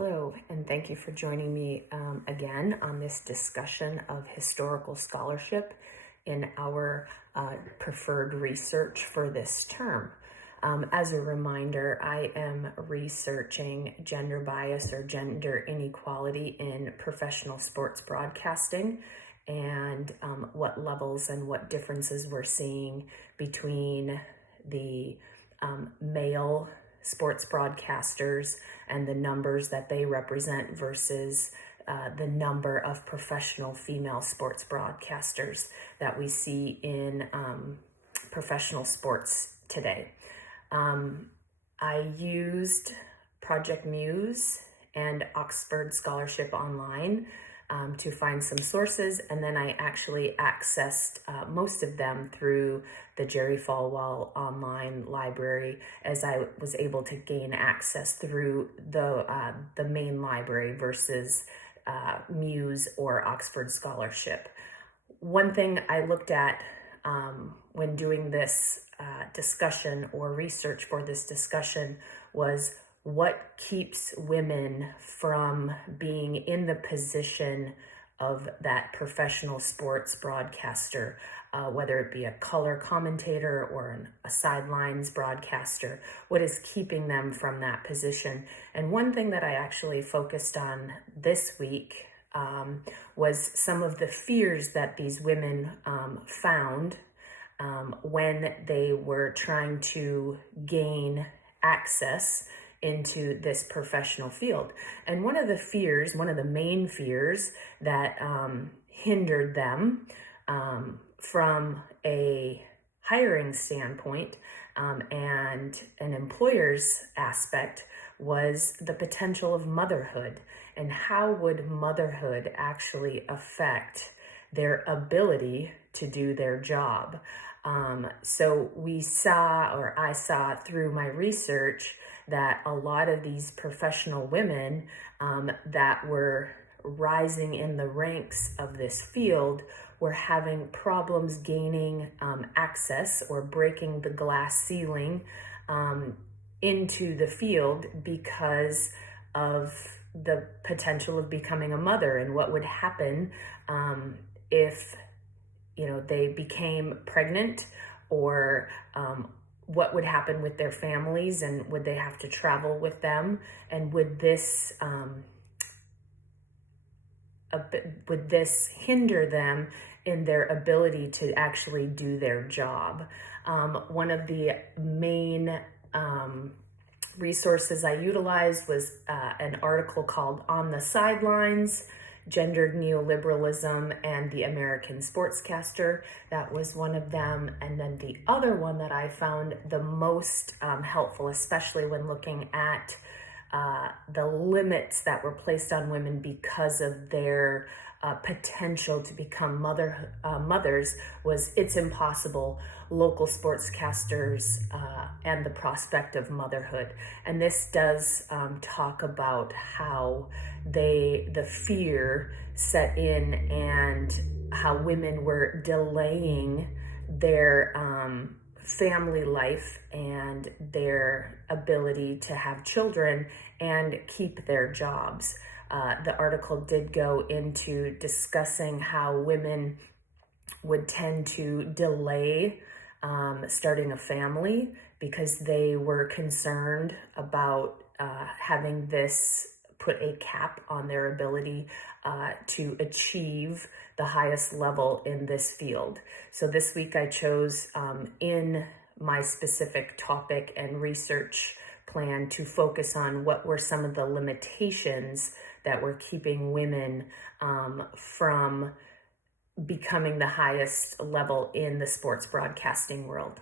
Hello, and thank you for joining me again on this discussion of historical scholarship in our preferred research for this term. As a reminder, I am researching gender bias or gender inequality in professional sports broadcasting and what levels and what differences we're seeing between the male sports broadcasters and the numbers that they represent versus the number of professional female sports broadcasters that we see in professional sports today. I used Project Muse and Oxford Scholarship Online to find some sources, and then I actually accessed most of them through the Jerry Falwell online library, as I was able to gain access through the main library versus Muse or Oxford Scholarship. One thing I looked at when doing this discussion or research for this discussion was what keeps women from being in the position of that professional sports broadcaster, whether it be a color commentator or a sidelines broadcaster. What is keeping them from that position? And one thing that I actually focused on this week was some of the fears that these women found when they were trying to gain access into this professional field. And one of the main fears that hindered them from a hiring standpoint and an employer's aspect was the potential of motherhood, and how would motherhood actually affect their ability to do their job. So I saw through my research that a lot of these professional women that were rising in the ranks of this field were having problems gaining access or breaking the glass ceiling into the field because of the potential of becoming a mother, and what would happen if they became pregnant, or what would happen with their families, and would they have to travel with them, and would this hinder them in their ability to actually do their job. One of the main resources I utilized was an article called On the Sidelines: Gendered Neoliberalism and the American Sportscaster. That was one of them. And then the other one that I found the most helpful, especially when looking at the limits that were placed on women because of their potential to become mothers, was It's Impossible: Local Sportscasters and the Prospect of Motherhood. And this does talk about how the fear set in, and how women were delaying their family life and their ability to have children and keep their jobs. The article did go into discussing how women would tend to delay starting a family because they were concerned about having this put a cap on their ability to achieve the highest level in this field. So this week I chose in my specific topic and research plan to focus on what were some of the limitations that were keeping women from becoming the highest level in the sports broadcasting world.